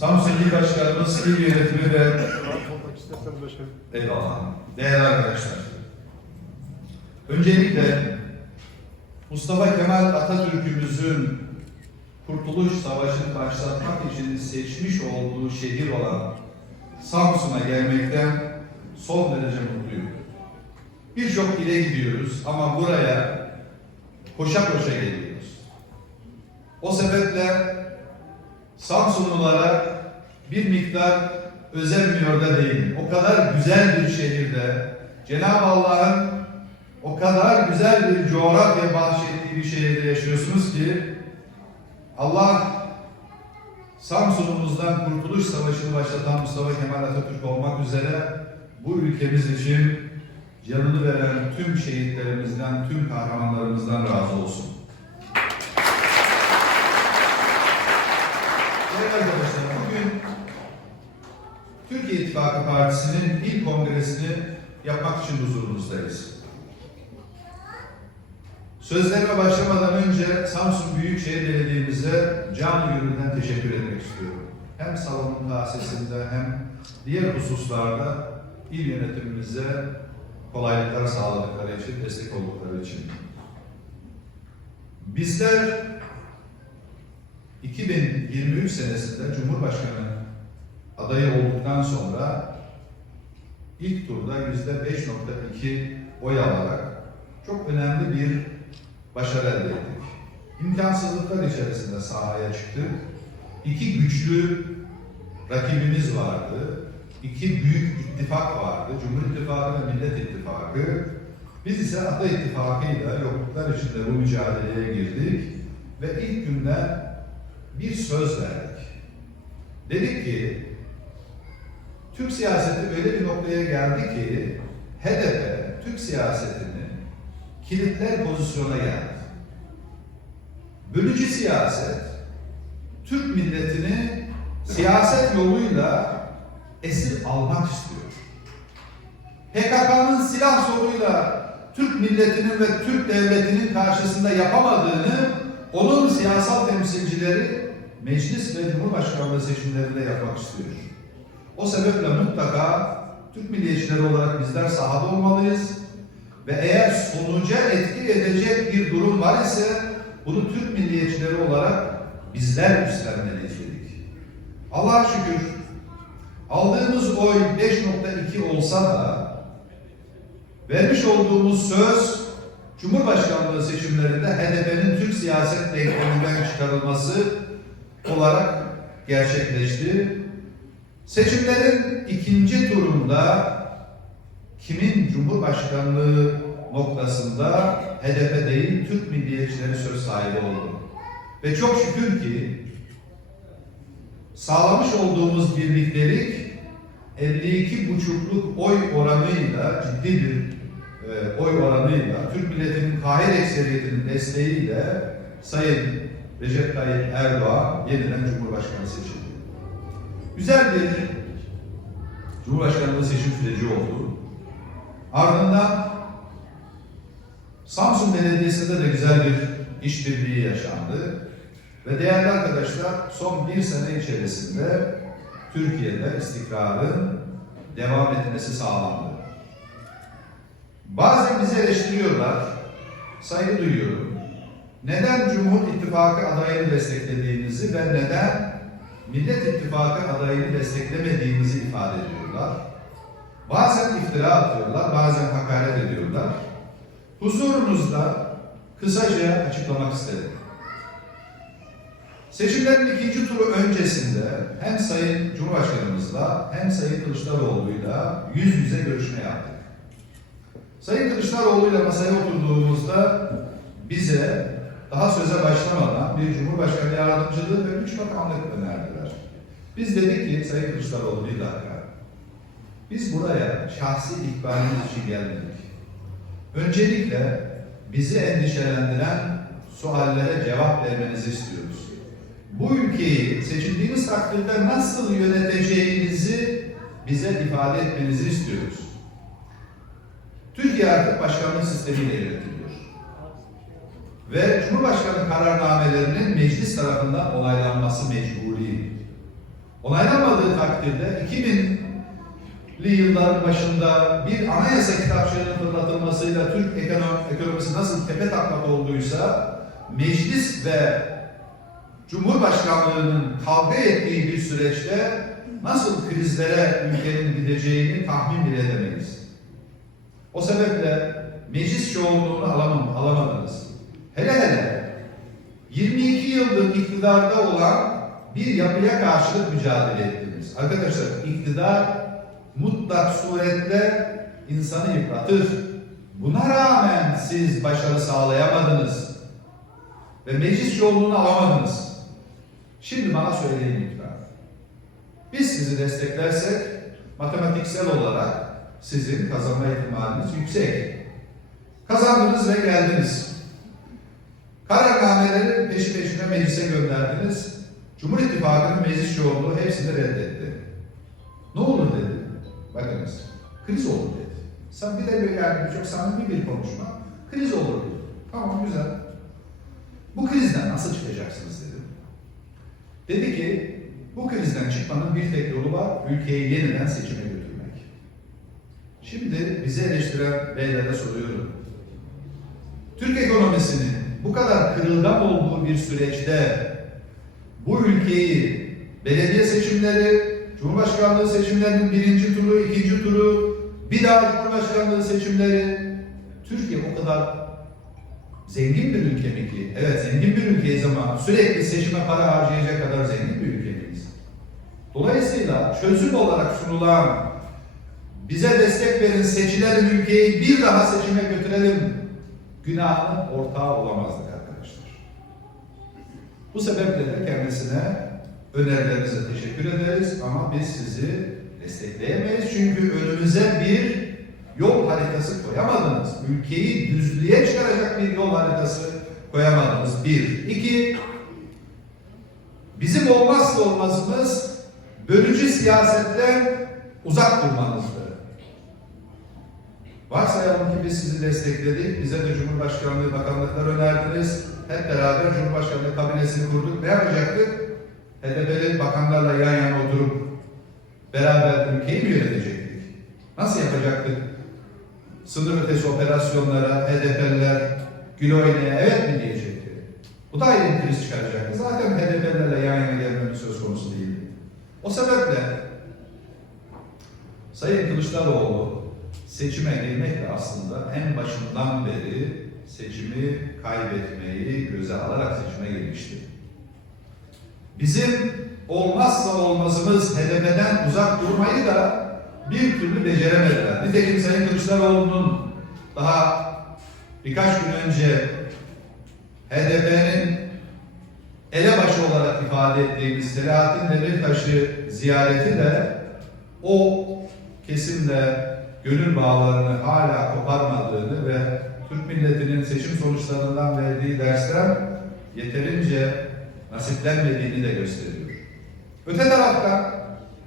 Samsun Başkanımız, İl Yönetimi ve. Eyvallah. Değerli arkadaşlar. Öncelikle Mustafa Kemal Atatürk'ümüzün Kurtuluş Savaşı'nı başlatmak için seçmiş olduğu şehir olan Samsun'a gelmekten son derece mutluyum. Birçok ile gidiyoruz ama buraya koşa koşa geliyoruz. O sebeple Samsunlulara bir miktar özenmiyor da değilim. O kadar güzel bir şehirde Cenab-ı Allah'ın o kadar güzel bir coğrafya bahşettiği bir şehirde yaşıyorsunuz ki Allah Samsun'umuzdan Kurtuluş Savaşı'nı başlatan Mustafa Kemal Atatürk olmak üzere bu ülkemiz için canını veren tüm şehitlerimizden, tüm kahramanlarımızdan razı olsun. Değerli arkadaşlar, bugün Türkiye İttifakı Partisi'nin ilk kongresini yapmak için huzurunuzdayız. Sözlerime başlamadan önce Samsun Büyükşehir Belediye'mize canı gönülden teşekkür etmek istiyorum. Hem salonun tahsisinde hem diğer hususlarda il yönetimimize kolaylıklar sağladıkları için, destek oldukları için. Bizler 2023 senesinde Cumhurbaşkanı adayı olduktan sonra ilk turda yüzde 5.2 oy alarak çok önemli bir başarı elde ettik. İmkansızlıklar içerisinde sahaya çıktık. İki güçlü rakibimiz vardı. İki büyük ittifak vardı. Cumhur İttifakı ve Millet İttifakı. Biz ise Ada İttifakı'yla yokluklar içinde bu mücadeleye girdik ve ilk günden bir söz verdik. Dedik ki Türk siyaseti öyle bir noktaya geldi ki HDP Türk siyasetini kilitler pozisyona geldi. Bölücü siyaset Türk milletini siyaset yoluyla esir almak istiyor. PKK'nın silah zoruyla Türk milletinin ve Türk devletinin karşısında yapamadığını onun siyasal temsilcileri meclis ve cumhurbaşkanlığı seçimlerinde yapmak istiyor. O sebeple mutlaka Türk milliyetçileri olarak bizler sahada olmalıyız ve eğer sonuca etki edecek bir durum var ise bunu Türk milliyetçileri olarak bizler üstlenmeliyiz dedik. Allah'a şükür aldığımız oy 5.2 olsa da vermiş olduğumuz söz Cumhurbaşkanlığı seçimlerinde HDP'nin Türk siyaset denkleminden çıkarılması olarak gerçekleşti. Seçimlerin ikinci turunda kimin Cumhurbaşkanlığı noktasında HDP değil Türk milliyetçileri söz sahibi oldu. Ve çok şükür ki sağlamış olduğumuz birliktelik 52 buçukluk oy oranıyla ciddi bir e, oy oranıyla Türk milletinin kahir ekseriyetinin desteğiyle Sayın Recep Tayyip Erdoğan yeniden Cumhurbaşkanı seçildi. Güzel bir Cumhurbaşkanlığı seçim süreci oldu. Ardından Samsun Belediyesi'nde de güzel bir işbirliği yaşandı. Ve değerli arkadaşlar son bir sene içerisinde Türkiye'de istikrarın devam etmesi sağlandı. Bazen bizi eleştiriyorlar, saygı duyuyorum. Neden Cumhur İttifakı adayını desteklediğimizi ve neden Millet İttifakı adayını desteklemediğimizi ifade ediyorlar. Bazen iftira atıyorlar, bazen hakaret ediyorlar. Huzurunuzda kısaca açıklamak istedim. Seçimlerin ikinci turu öncesinde hem Sayın Cumhurbaşkanımızla hem Sayın Kılıçdaroğlu'yla yüz yüze görüşme yaptık. Sayın Kılıçdaroğlu'yla masaya oturduğumuzda bize daha söze başlamadan bir Cumhurbaşkanı yardımcılığı ve üç bakanlık önerdiler. Biz dedik ki Sayın Kılıçdaroğlu bir dakika. Biz buraya şahsi ihbarımız için gelmedik. Öncelikle bizi endişelendiren suallere cevap vermenizi istiyoruz. Bu ülkeyi seçildiğiniz takdirde nasıl yöneteceğinizi bize ifade etmenizi istiyoruz. Türkiye artık başkanlık sistemiyle yönetiliyor. Ve Cumhurbaşkanı kararnamelerinin meclis tarafından onaylanması mecburi. Onaylanmadığı takdirde 2000'li yılların başında bir anayasa kitapçığının fırlatılmasıyla Türk ekonom, ekonomisi nasıl tepe taklak olduysa meclis ve Cumhurbaşkanlığının kavga ettiği bir süreçte nasıl krizlere ülkenin gideceğini tahmin bile edemeyiz. O sebeple meclis çoğunluğunu alamam, alamadınız. Hele hele 22 yıldır iktidarda olan bir yapıya karşılık mücadele ettiniz. Arkadaşlar iktidar mutlak surette insanı yıpratır. Buna rağmen siz başarı sağlayamadınız ve meclis çoğunluğunu alamadınız. Şimdi bana söyleyin lütfen. Biz sizi desteklersek matematiksel olarak sizin kazanma ihtimaliniz yüksek. Kazandınız ve geldiniz. Kararnameleri peşi peşine meclise gönderdiniz. Cumhur İttifakı'nın meclis çoğunluğu hepsini reddetti. Ne olur dedi. Bakınız. Kriz olur dedi. Sen bir de bir yani çok samimi bir konuşma. Kriz olur dedi. Tamam güzel. Bu krizden nasıl çıkacaksınız dedim. Dedi ki bu krizden çıkmanın bir tek yolu var. Ülkeyi yeniden seçime götürmek. Şimdi bizi eleştiren beylere soruyorum. Türk ekonomisinin bu kadar kırılgan olduğu bir süreçte bu ülkeyi belediye seçimleri, Cumhurbaşkanlığı seçimlerinin birinci turu, ikinci turu, bir daha Cumhurbaşkanlığı seçimleri, Türkiye o kadar zengin bir ülke mi ki? Evet zengin bir ülkeyiz ama sürekli seçime para harcayacak kadar zengin bir ülke miyiz? Dolayısıyla çözüm olarak sunulan bize destek verin seçilelim ülkeyi bir daha seçime götürelim günahının ortağı olamazdık arkadaşlar. Bu sebeple de kendisine önerilerinize teşekkür ederiz ama biz sizi destekleyemeyiz çünkü önümüze bir yol haritası koyamadınız. Ülkeyi düzlüğe çıkaracak bir yol haritası koyamadınız. Bir. İki, bizim olmazsa olmazımız bölücü siyasetten uzak durmanızdı. Varsayalım ki biz sizi destekledik, bize de Cumhurbaşkanlığı bakanlıklar önerdiniz. Hep beraber Cumhurbaşkanlığı kabinesini kurduk. Ne yapacaktık? HDP'li bakanlarla yan yana oturup beraber ülkeyi mi yönetecektik? Nasıl yapacaktık? Sınır ötesi operasyonlara HDP'liler gül oynaya evet mi diyecekti? Bu da ayrı kriz çıkaracaktı. Zaten HDP'lilerle yan yana gelmemiz söz konusu değil. O sebeple Sayın Kılıçdaroğlu seçime girmekle aslında en başından beri seçimi kaybetmeyi göze alarak seçime girmişti. Bizim olmazsa olmazımız HDP'den uzak durmayı da bir türlü beceremediler. Nitekim Sayın Kılıçdaroğlu'nun daha birkaç gün önce HDP'nin elebaşı olarak ifade ettiğimiz Selahattin Demirtaş'ı ziyareti de o kesimle gönül bağlarını hala koparmadığını ve Türk milletinin seçim sonuçlarından verdiği dersler yeterince nasiplenmediğini de gösteriyor. Öte tarafta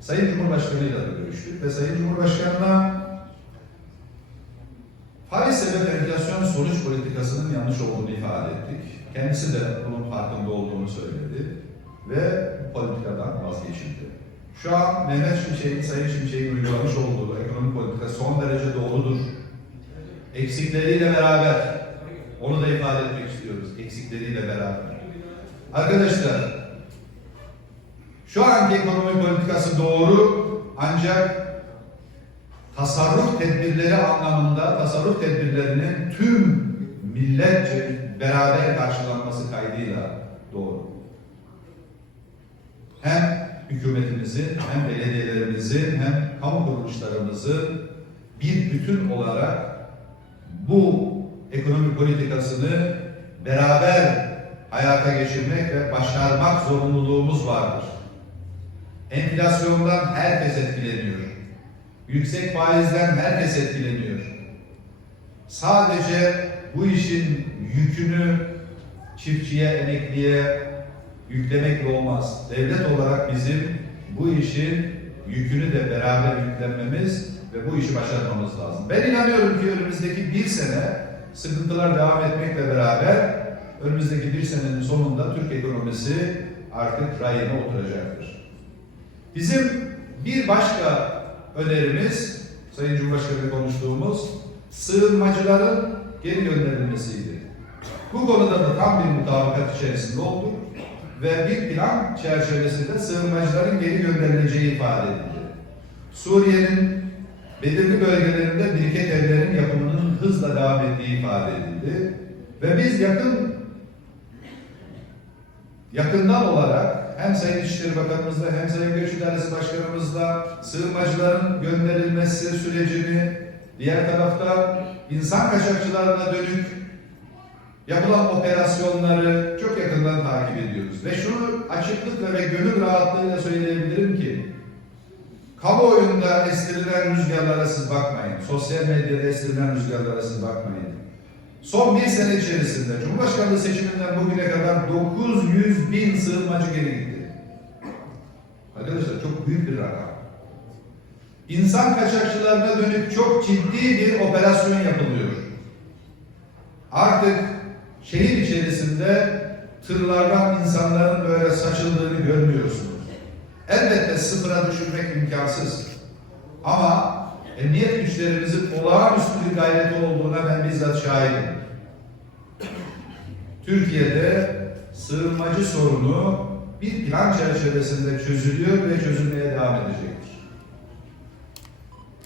Sayın Cumhurbaşkanı'yla da görüştük ve Sayın Cumhurbaşkanı'na faiz sebep enflasyon sonuç politikasının yanlış olduğunu ifade ettik. Kendisi de bunun farkında olduğunu söyledi ve bu politikadan vazgeçildi. Şu an Mehmet Şimşek'in, Sayın Şimşek'in uygulamış olduğu ekonomik politika son derece doğrudur. Eksikleriyle beraber, onu da ifade etmek istiyoruz, eksikleriyle beraber. Arkadaşlar, şu anki ekonomi politikası doğru ancak tasarruf tedbirleri anlamında tasarruf tedbirlerinin tüm milletçe beraber karşılanması kaydıyla doğru. Hem hükümetimizin, hem belediyelerimizin, hem kamu kuruluşlarımızın bir bütün olarak bu ekonomi politikasını beraber hayata geçirmek ve başarmak zorunluluğumuz vardır. Enflasyondan herkes etkileniyor. Yüksek faizden herkes etkileniyor. Sadece bu işin yükünü çiftçiye, emekliye yüklemekle olmaz. Devlet olarak bizim bu işin yükünü de beraber yüklenmemiz ve bu işi başarmamız lazım. Ben inanıyorum ki önümüzdeki bir sene sıkıntılar devam etmekle beraber önümüzdeki bir senenin sonunda Türk ekonomisi artık rayına oturacaktır. Bizim bir başka önerimiz, Sayın Cumhurbaşkanı konuştuğumuz sığınmacıların geri gönderilmesiydi. Bu konuda da tam bir mutabakat içerisinde olduk ve bir plan çerçevesinde sığınmacıların geri gönderileceği ifade edildi. Suriye'nin belirli bölgelerinde biriket evlerin yapımının hızla devam ettiği ifade edildi. Ve biz yakın yakından olarak hem Sayın İçişleri Bakanımızla hem Sayın Göç İdaresi Başkanımızla sığınmacıların gönderilmesi sürecini diğer tarafta insan kaçakçılarına dönük yapılan operasyonları çok yakından takip ediyoruz. Ve şunu açıklıkla ve gönül rahatlığıyla söyleyebilirim ki kamuoyunda estirilen rüzgarlara siz bakmayın. Sosyal medyada estirilen rüzgarlara siz bakmayın. Son bir sene içerisinde Cumhurbaşkanlığı seçiminden bugüne kadar 900 bin sığınmacı geri gitti. Arkadaşlar çok büyük bir rakam. İnsan kaçakçılarına dönük çok ciddi bir operasyon yapılıyor. Artık şehir içerisinde tırlardan insanların böyle saçıldığını görmüyorsunuz. Elbette sıfıra düşürmek imkansız. Ama emniyet güçlerimizin olağanüstü bir gayreti olduğuna ben bizzat şahidim. Türkiye'de sığınmacı sorunu bir plan çerçevesinde çözülüyor ve çözülmeye devam edecektir.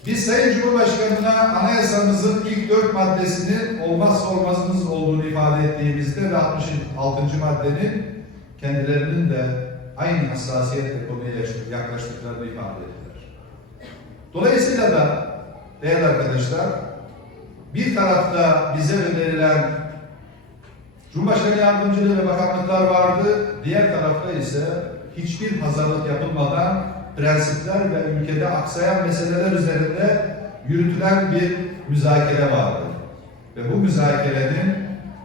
Biz Sayın Cumhurbaşkanı'na anayasamızın ilk dört maddesinin olmazsa olmazımız olduğunu ifade ettiğimizde ve 66. maddenin kendilerinin de aynı hassasiyetle konuya yaklaştıklarını ifade ettiler. Dolayısıyla da değerli arkadaşlar bir tarafta bize önerilen Cumhurbaşkanı yardımcılığı ve bakanlıklar vardı. Diğer tarafta ise hiçbir hazırlık yapılmadan prensipler ve ülkede aksayan meseleler üzerinde yürütülen bir müzakere vardı. Ve bu müzakerenin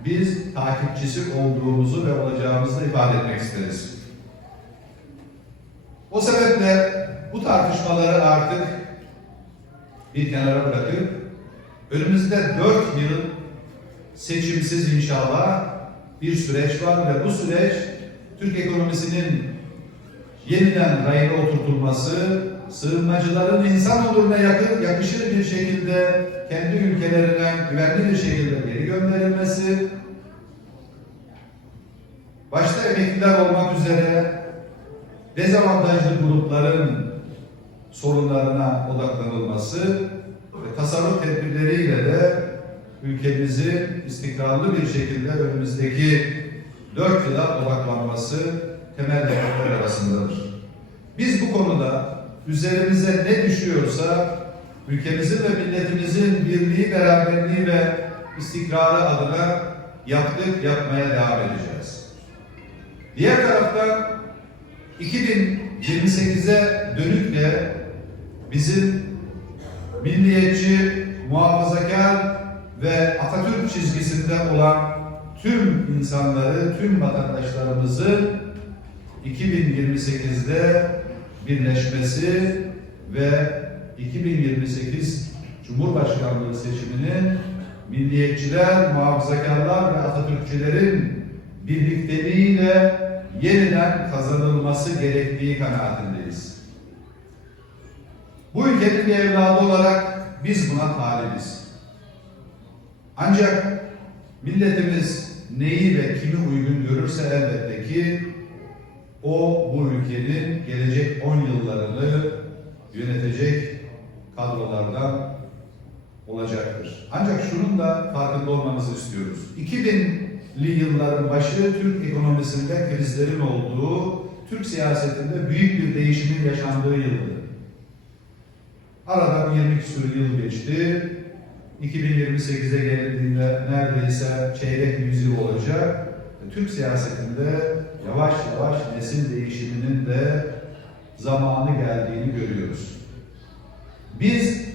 biz takipçisi olduğumuzu ve olacağımızı ifade etmek isteriz. O sebeple bu tartışmaları artık bir kenara bırakıp önümüzde dört yıl seçimsiz inşallah bir süreç var ve bu süreç Türk ekonomisinin yeniden rayına oturtulması, sığınmacıların insan onuruna yakın, yakışır bir şekilde kendi ülkelerine güvenli bir şekilde geri gönderilmesi, başta emekliler olmak üzere dezavantajlı grupların sorunlarına odaklanılması ve tasarruf tedbirleriyle de ülkemizi istikrarlı bir şekilde önümüzdeki dört yıla odaklanması temel hedefler arasındadır. Biz bu konuda üzerimize ne düşüyorsa ülkemizin ve milletimizin birliği, beraberliği ve istikrarı adına yaptık, yapmaya devam edeceğiz. Diğer taraftan 2028'e dönük de bizim milliyetçi, muhafazakar ve Atatürk çizgisinde olan tüm insanları, tüm vatandaşlarımızı 2028'de birleşmesi ve 2028 Cumhurbaşkanlığı seçiminin milliyetçiler, muhafazakarlar ve Atatürkçülerin birlikteliğiyle yeniden kazanılması gerektiği kanaatindeyiz. Bu ülkenin bir evladı olarak biz buna talibiz. Ancak milletimiz neyi ve kimi uygun görürse elbette ki o bu ülkenin gelecek 10 yıllarını yönetecek kadrolardan olacaktır. Ancak şunun da farkında olmanızı istiyoruz. 2000'li yılların başı Türk ekonomisinde krizlerin olduğu, Türk siyasetinde büyük bir değişimin yaşandığı yıldı. Aradan 20 küsur yıl geçti. 2028'e gelindiğinde neredeyse çeyrek yüzyıl olacak. Türk siyasetinde yavaş yavaş nesil değişiminin de zamanı geldiğini görüyoruz. Biz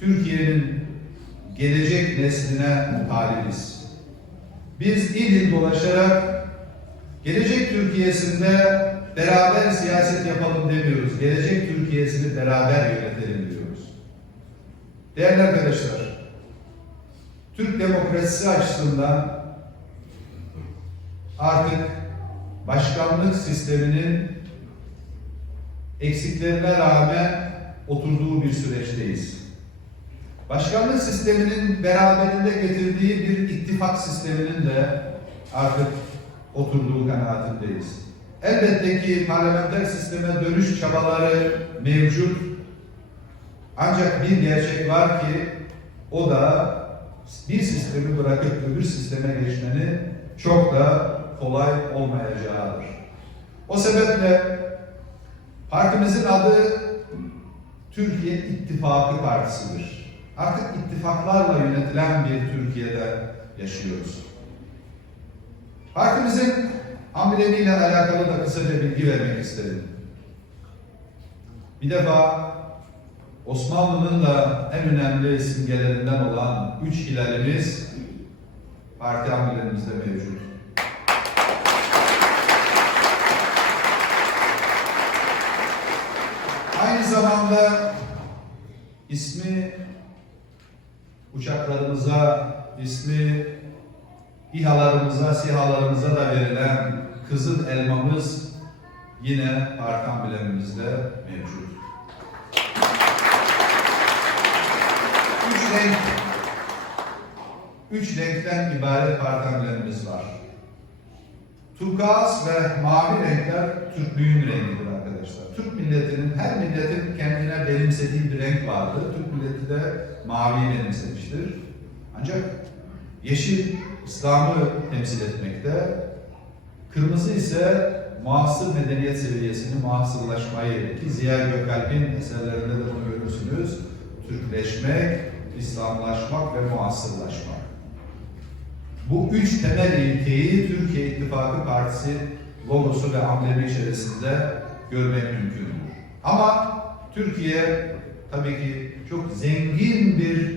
Türkiye'nin gelecek nesline talibiz. Biz il il dolaşarak gelecek Türkiye'sinde beraber siyaset yapalım demiyoruz. Gelecek Türkiye'sini beraber yönetelim diyoruz. Değerli arkadaşlar, Türk demokrasisi açısından artık başkanlık sisteminin eksiklerine rağmen oturduğu bir süreçteyiz. Başkanlık sisteminin beraberinde getirdiği bir ittifak sisteminin de artık oturduğu kanaatindeyiz. Elbette ki parlamenter sisteme dönüş çabaları mevcut. Ancak bir gerçek var ki o da bir sistemi bırakıp öbür sisteme geçmenin çok da kolay olmayacağıdır. O sebeple partimizin adı Türkiye İttifakı Partisi'dir. Artık ittifaklarla yönetilen bir Türkiye'de yaşıyoruz. Partimizin amblemiyle alakalı da kısaca bilgi vermek isterim. Bir defa Osmanlı'nın da en önemli simgelerinden olan üç hilalimiz parti amblemimizde mevcut. Aynı zamanda ismi uçaklarımıza, ismi İHA'larımıza, SİHA'larımıza da verilen kızıl elmamız yine parti amblemimizde mevcut. Üç renk, üç renkten ibaret amblemimiz var. Turkuaz ve mavi renkler Türklüğün rengidir arkadaşlar. Türk milletinin, her milletin kendine benimsediği bir renk vardır. Türk milleti de maviyi benimsemiştir. Ancak yeşil İslam'ı temsil etmekte, kırmızı ise muasır medeniyet seviyesini, muasırlaşmayı ki Ziya Gökalp'in eserlerinde de bunu görürsünüz. Türkleşmek, İslamlaşmak ve muasırlaşmak. Bu üç temel ilkeyi Türkiye İttifakı Partisi logosu ve amblemi içerisinde görmek mümkündür. Ama Türkiye tabii ki çok zengin bir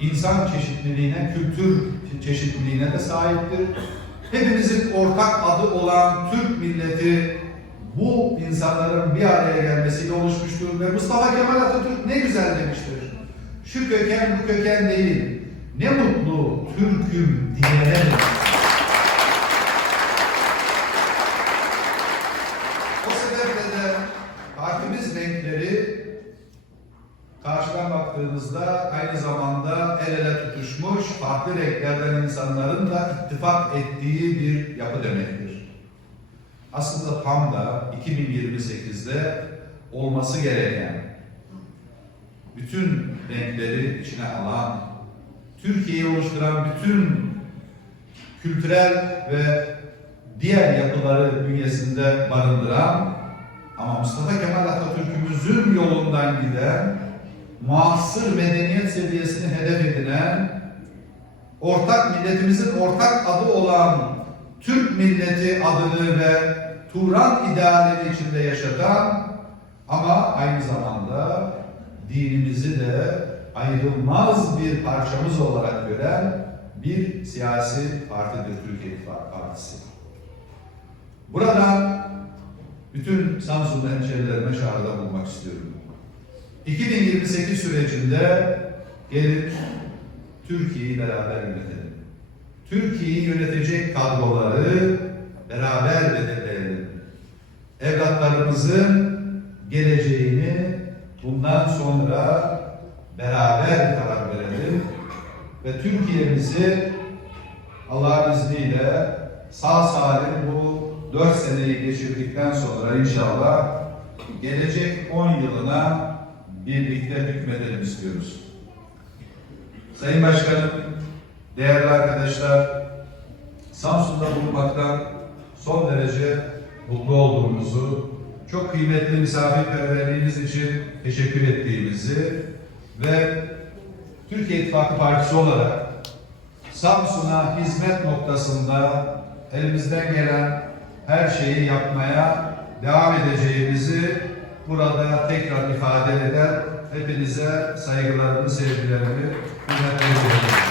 insan çeşitliliğine, kültür çeşitliliğine de sahiptir. Hepimizin ortak adı olan Türk milleti bu insanların bir araya gelmesiyle oluşmuştur ve Mustafa Kemal Atatürk ne güzel demiştir. Şu köken bu köken değil, ne mutlu Türk'üm diyene O sebeple de partimiz renkleri karşıdan baktığımızda aynı zamanda el ele tutuşmuş farklı renklerden insanların da ittifak ettiği bir yapı demektir. Aslında tam da 2028'de olması gereken bütün renkleri içine alan, Türkiye'yi oluşturan bütün kültürel ve diğer yapıları bünyesinde barındıran ama Mustafa Kemal Atatürk'ümüzün yolundan giden muasır medeniyet seviyesini hedef edinen ortak milletimizin ortak adı olan Türk milleti adını ve Turan idealleri içinde yaşatan ama aynı zamanda dinimizi de ayrılmaz bir parçamız olarak gören bir siyasi partidir Türkiye Partisi. Buradan bütün Samsunlu hemşehrilerime çağrıda bulmak istiyorum. 2028 sürecinde gelin Türkiye'yi beraber yönetelim. Türkiye'yi yönetecek kadroları beraber belirleyelim. Evlatlarımızın geleceğini bundan sonra beraber karar verelim ve Türkiye'mizi Allah'ın izniyle sağ salim bu dört seneyi geçirdikten sonra inşallah gelecek 10 yılına birlikte hükmedelim istiyoruz. Sayın Başkanım, değerli arkadaşlar, Samsun'da bulunmaktan son derece mutlu olduğumuzu, çok kıymetli misafirperverliğiniz için teşekkür ettiğimizi ve Türkiye İttifakı Partisi olarak Samsun'a hizmet noktasında elimizden gelen her şeyi yapmaya devam edeceğimizi burada tekrar ifade eder. Hepinize saygılarımı, sevgilerimi, hürmetlerimi